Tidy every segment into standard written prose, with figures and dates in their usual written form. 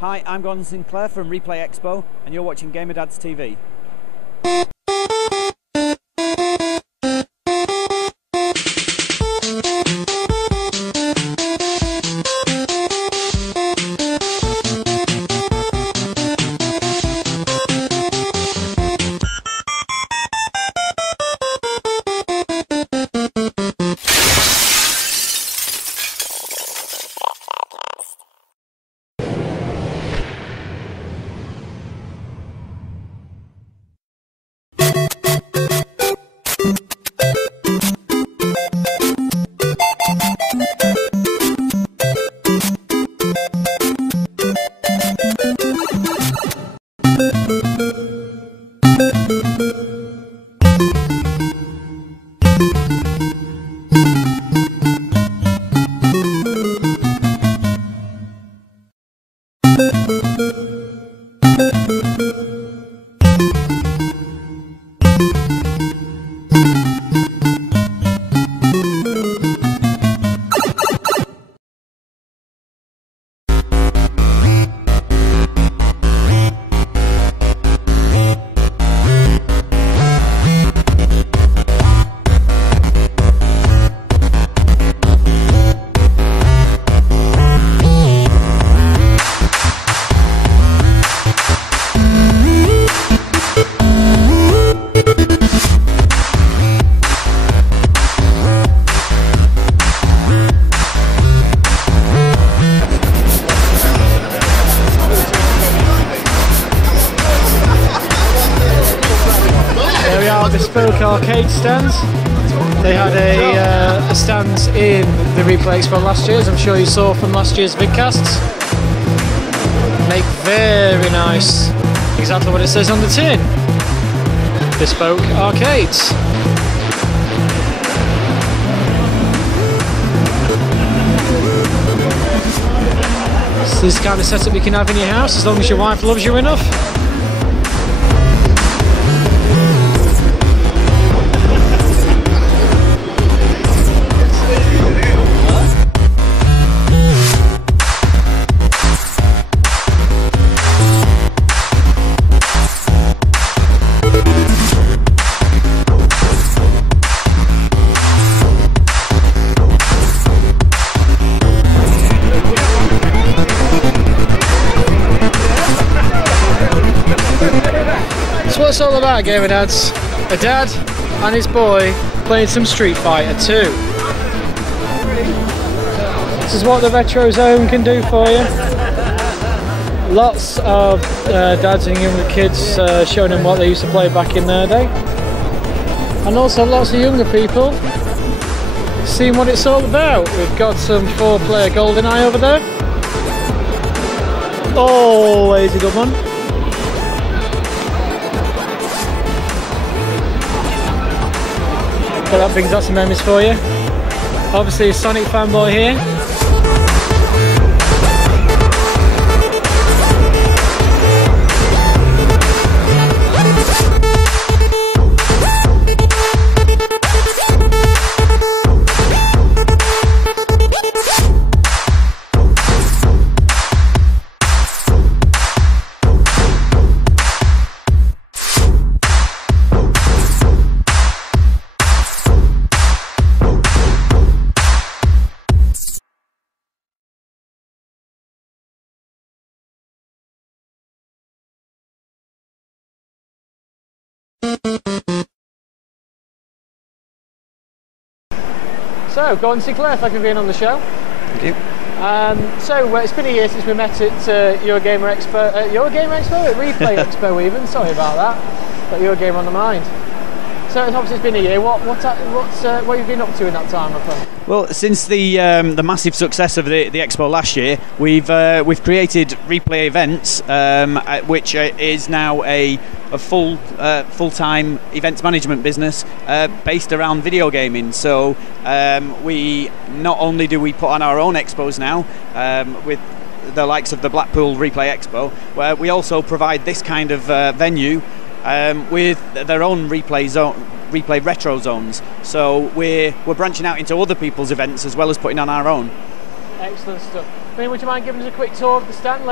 Hi, I'm Gordon Sinclair from Replay Expo, and you're watching GamerDads TV. Bespoke arcade stands. They had a stand in the Replay Expo last year, as I'm sure you saw from last year's vidcasts. Make very nice, exactly what it says on the tin. Bespoke arcades. So this kind of setup you can have in your house as long as your wife loves you enough. It's all about GamerDads, a dad and his boy playing some Street Fighter 2. This is what the Retro Zone can do for you. Lots of dads and younger kids showing them what they used to play back in their day. And also lots of younger people seeing what it's all about. We've got some 4-player GoldenEye over there. Always a good one. So that brings out some memories for you. Obviously a Sonic fanboy here. So, Gordon Sinclair, thank you for being on the show. Thank you. It's been a year since we met at Eurogamer Expo, at Replay Expo even, sorry about that, but Eurogamer on the mind. So obviously it's been a year, what have you been up to in that time, my friend? Well, since the massive success of the Expo last year, we've created Replay Events, which is now a full-time events management business based around video gaming. So we not only do we put on our own expos now with the likes of the Blackpool Replay Expo, where we also provide this kind of venue with their own replay retro zones. So we're branching out into other people's events as well as putting on our own. Excellent stuff. I mean, would you mind giving us a quick tour of the stand?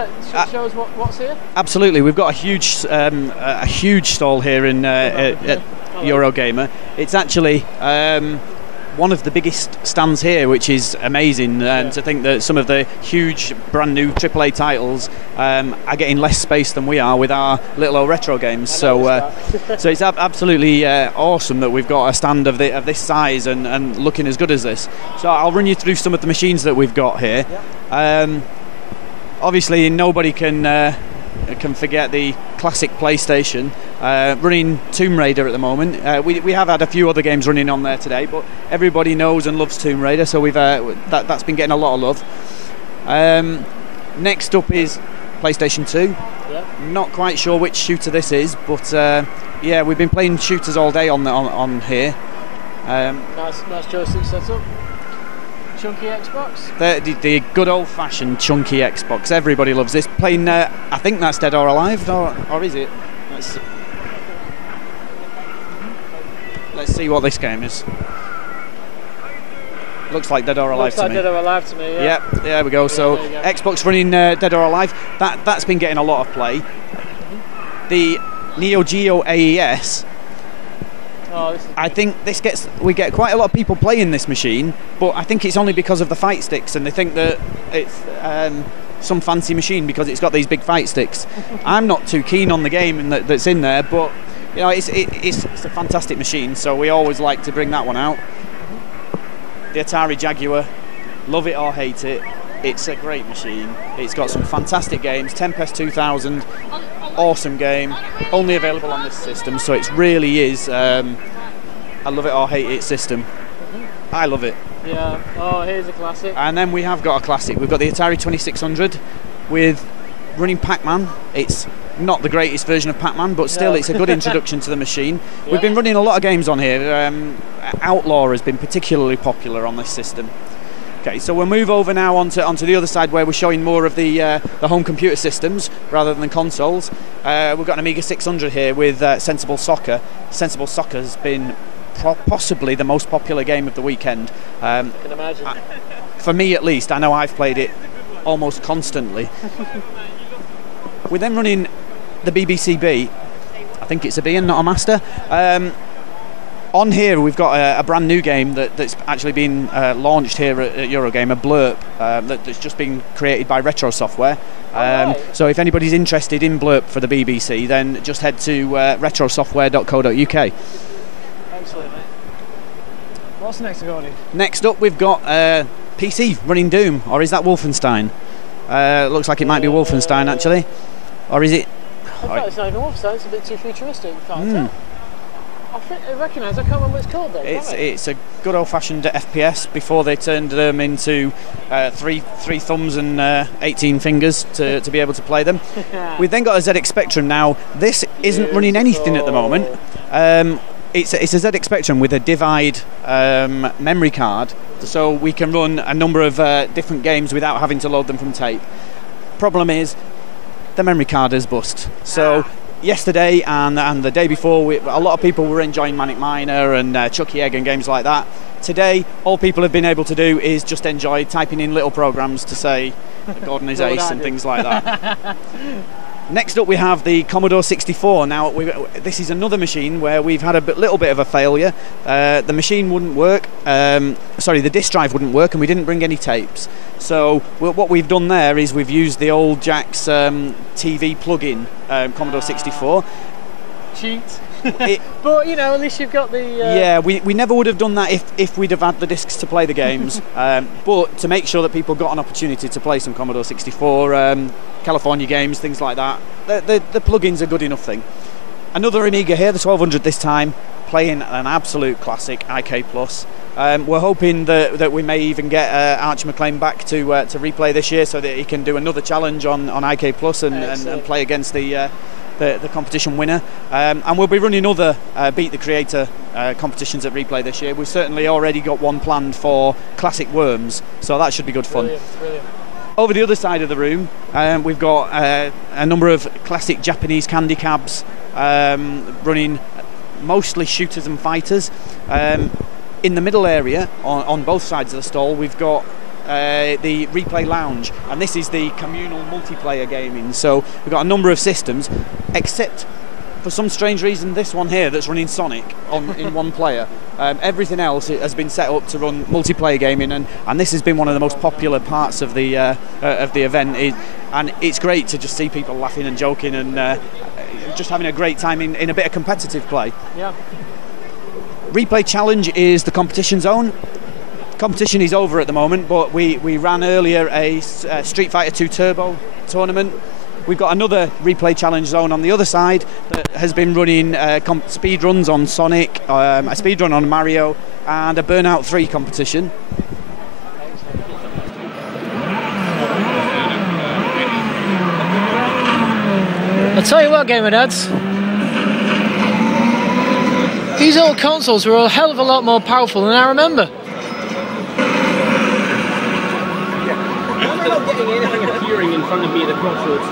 Show us what's here. Absolutely, we've got a huge stall here in at Eurogamer. It's actually one of the biggest stands here, which is amazing. And to think that some of the huge, brand new AAA titles are getting less space than we are with our little old retro games. So it's absolutely awesome that we've got a stand of this size and looking as good as this. So I'll run you through some of the machines that we've got here. Obviously, nobody can forget the classic PlayStation. Running Tomb Raider at the moment. We have had a few other games running on there today, but everybody knows and loves Tomb Raider, so we've that's been getting a lot of love. Next up is PlayStation 2. Not quite sure which shooter this is, but yeah, we've been playing shooters all day on here. Nice joystick setup. Chunky Xbox. The good old-fashioned chunky Xbox. Everybody loves this. Playing, I think that's Dead or Alive, or is it? Let's see what this game is. Looks like Dead or Alive to me. Dead or Alive to me, yeah. Yep, there we go. So Xbox running Dead or Alive. That's been getting a lot of play. The Neo Geo AES. I think we get quite a lot of people playing this machine, but I think it's only because of the fight sticks, and they think that it's some fancy machine because it's got these big fight sticks. I'm not too keen on the game that's in there, but you know, it's a fantastic machine, so we always like to bring that one out. The Atari Jaguar, love it or hate it, it's a great machine. It's got some fantastic games. Tempest 2000, awesome game, only available on this system, so it really is a love it or hate it system. I love it. Yeah. Oh, here's a classic. And then we have got a classic. We've got the Atari 2600 with running Pac-Man. It's not the greatest version of Pac-Man, but still it's a good introduction to the machine. We've been running a lot of games on here. Outlaw has been particularly popular on this system. Okay, so we'll move over now onto the other side where we're showing more of the home computer systems rather than consoles. We've got an Amiga 600 here with Sensible Soccer. Sensible Soccer has been possibly the most popular game of the weekend. I can imagine. For me at least, I know I've played it almost constantly. We're then running the BBC B. I think it's a B and not a Master. On here we've got a brand new game that's actually been launched here at Eurogamer, Blurp, that's just been created by Retro Software. So if anybody's interested in Blurp for the BBC, then just head to retrosoftware.co.uk. Excellent, mate. What's next, Gordon? Next up we've got PC running Doom, or is that Wolfenstein? Looks like it might be Wolfenstein actually, or is it? I thought it's not even Wolfenstein, it's a bit too futuristic. I recognise, I can't remember what it's called though. It's a good old-fashioned FPS before they turned them into three thumbs and 18 fingers to be able to play them. We've then got a ZX Spectrum now. This isn't running anything at the moment. It's a ZX Spectrum with a Divide memory card, so we can run a number of different games without having to load them from tape. Problem is, the memory card is bust. So yesterday and the day before, a lot of people were enjoying Manic Miner and Chucky Egg and games like that. Today, all people have been able to do is just enjoy typing in little programs to say Gordon is ace and things like that. Next up we have the Commodore 64. Now this is another machine where we've had a little bit of a failure. The machine wouldn't work, the disk drive wouldn't work, and we didn't bring any tapes. So what we've done there is we've used the old Jack's TV plug-in Commodore 64. Cheat. But you know, at least you've got the yeah, we never would have done that if we'd have had the discs to play the games. But to make sure that people got an opportunity to play some Commodore 64 California games, things like that, the plugins are a good enough thing. Another Amiga here, the 1200 this time, playing an absolute classic, IK Plus. We're hoping that we may even get Archie McLean back to replay this year, so that he can do another challenge on IK Plus and play against the competition winner. And we'll be running other Beat the Creator competitions at Replay this year. We've certainly already got one planned for Classic Worms, so that should be good fun. Brilliant. Over the other side of the room, we've got a number of classic Japanese candy cabs running mostly shooters and fighters. In the middle area, on both sides of the stall, we've got the Replay Lounge, and this is the communal multiplayer gaming. So we've got a number of systems, except for some strange reason this one here that's running Sonic in one player. Everything else has been set up to run multiplayer gaming, and this has been one of the most popular parts of the event. And it's great to just see people laughing and joking and just having a great time in a bit of competitive play. Yeah. Replay Challenge is the competition zone. Competition is over at the moment, but we ran earlier a Street Fighter 2 Turbo tournament. We've got another Replay Challenge zone on the other side that has been running speed runs on Sonic, a speed run on Mario, and a Burnout 3 competition. I'll tell you what, GamerDads, these old consoles were a hell of a lot more powerful than I remember. I'm not getting anything appearing in front of me at the crossroads.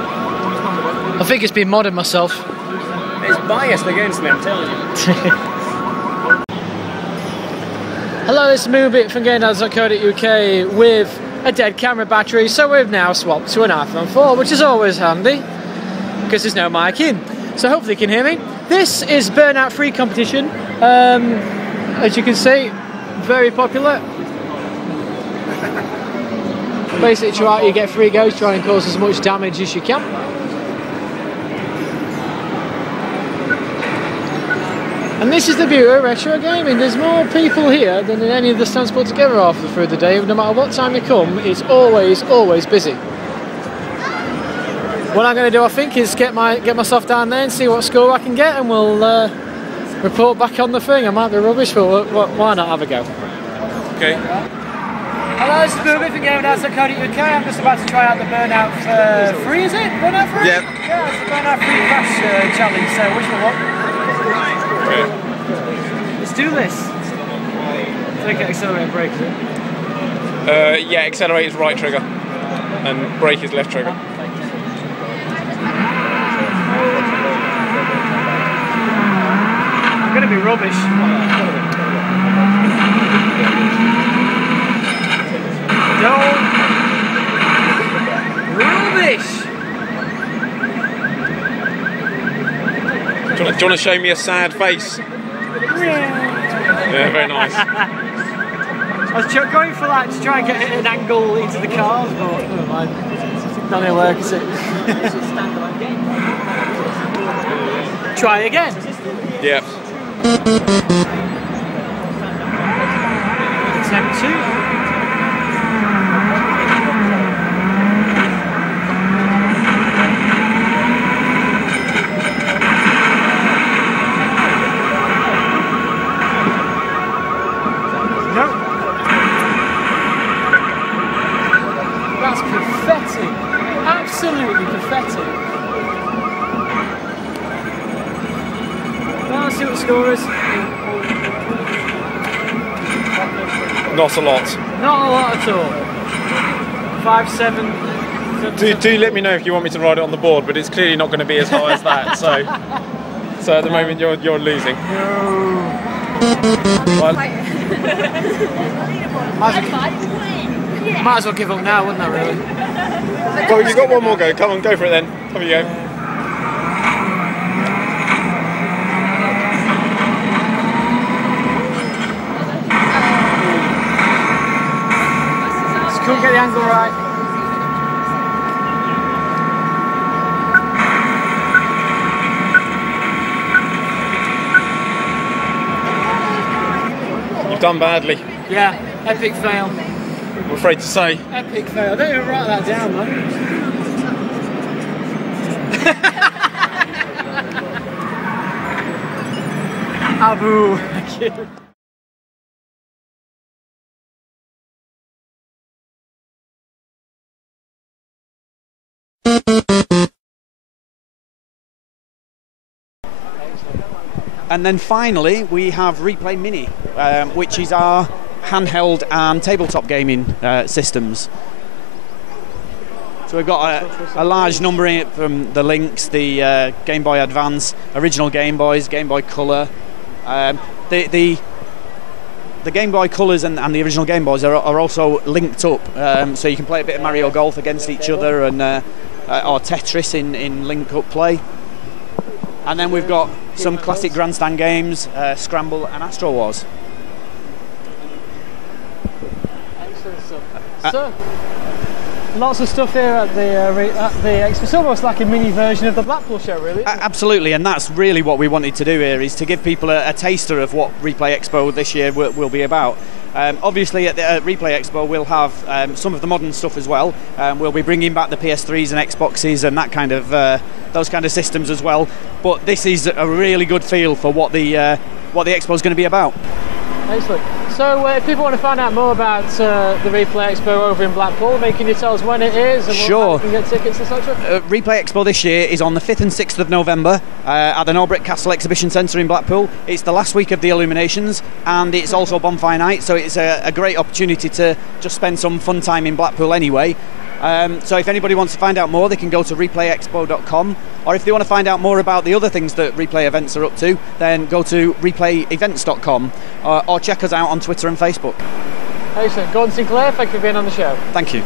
I think it's been modded myself. It's biased against me, I'm telling you. Hello, it's Moonbit from GamerDads.co.uk with a dead camera battery, so we've now swapped to an iPhone 4, which is always handy, because there's no mic in. So hopefully you can hear me. This is Burnout 3 competition. As you can see, very popular. Basically, you get 3 goes, try and cause as much damage as you can. And this is the beauty of retro gaming. There's more people here than in any of the stands put together after through the day. No matter what time you come, it's always busy. What I'm going to do, I think, is get myself down there and see what score I can get, and we'll report back on the thing. I might be rubbish, but why not have a go? Okay. Hello, this is Moonbit from GamerDads.co.uk. I'm just about to try out the Burnout 3, is it? Burnout 3? Yep. Yeah, it's the Burnout 3 Crash Challenge, so which one? Okay. Let's do this. So we can accelerate and brake, is it? Yeah, accelerate is right trigger, and brake is left trigger. I'm going to be rubbish. Don't. Rubbish! Do you want to show me a sad face? Yeah, very nice. I was going for that to try and get an angle into the cars, but never mind. Not going to work, is it? Try again. Yeah. Attempt 2. That's pathetic. Absolutely pathetic. Well, let's see what the score is. Not a lot. Not a lot at all. 5-7. Do let me know if you want me to ride it on the board, but it's clearly not going to be as high as that. So at the moment you're losing. No. Might as well give up now, wouldn't I, really? Well, you've got one more go. Come on, go for it then. Have you go. Just couldn't get the angle right. You've done badly. Yeah, epic fail. I'm afraid to say. Epic fail. I don't even write that down, though. Abu. And then finally we have Replay Mini, which is our handheld and tabletop gaming systems. So we've got a large number in it from the Lynx, the Game Boy Advance, original Game Boys, Game Boy Color. The the Game Boy Colors and the original Game Boys are also linked up, so you can play a bit of Mario Golf against each other, and or Tetris in link-up play. And then we've got some classic Grandstand games, Scramble and Astro Wars. Excellent stuff. So, lots of stuff here at the expo. It's almost like a mini version of the Blackpool show, really. Absolutely, and that's really what we wanted to do here, is to give people a taster of what Replay Expo this year will be about. Obviously at Replay Expo we'll have some of the modern stuff as well. We'll be bringing back the PS3s and Xboxes and that kind of those kind of systems as well. But this is a really good feel for what the expo is going to be about. Excellent. So if people want to find out more about the Replay Expo over in Blackpool, can you tell us when it is and how you can get tickets, etc.? Replay Expo this year is on the 5th and 6th of November at the Norbrick Castle Exhibition Centre in Blackpool. It's the last week of the illuminations, and it's also bonfire night, so it's a great opportunity to just spend some fun time in Blackpool anyway. So if anybody wants to find out more, they can go to replayexpo.com, or if they want to find out more about the other things that Replay Events are up to, then go to replayevents.com, or check us out on Twitter and Facebook. Excellent. Gordon Sinclair, thank you for being on the show. Thank you.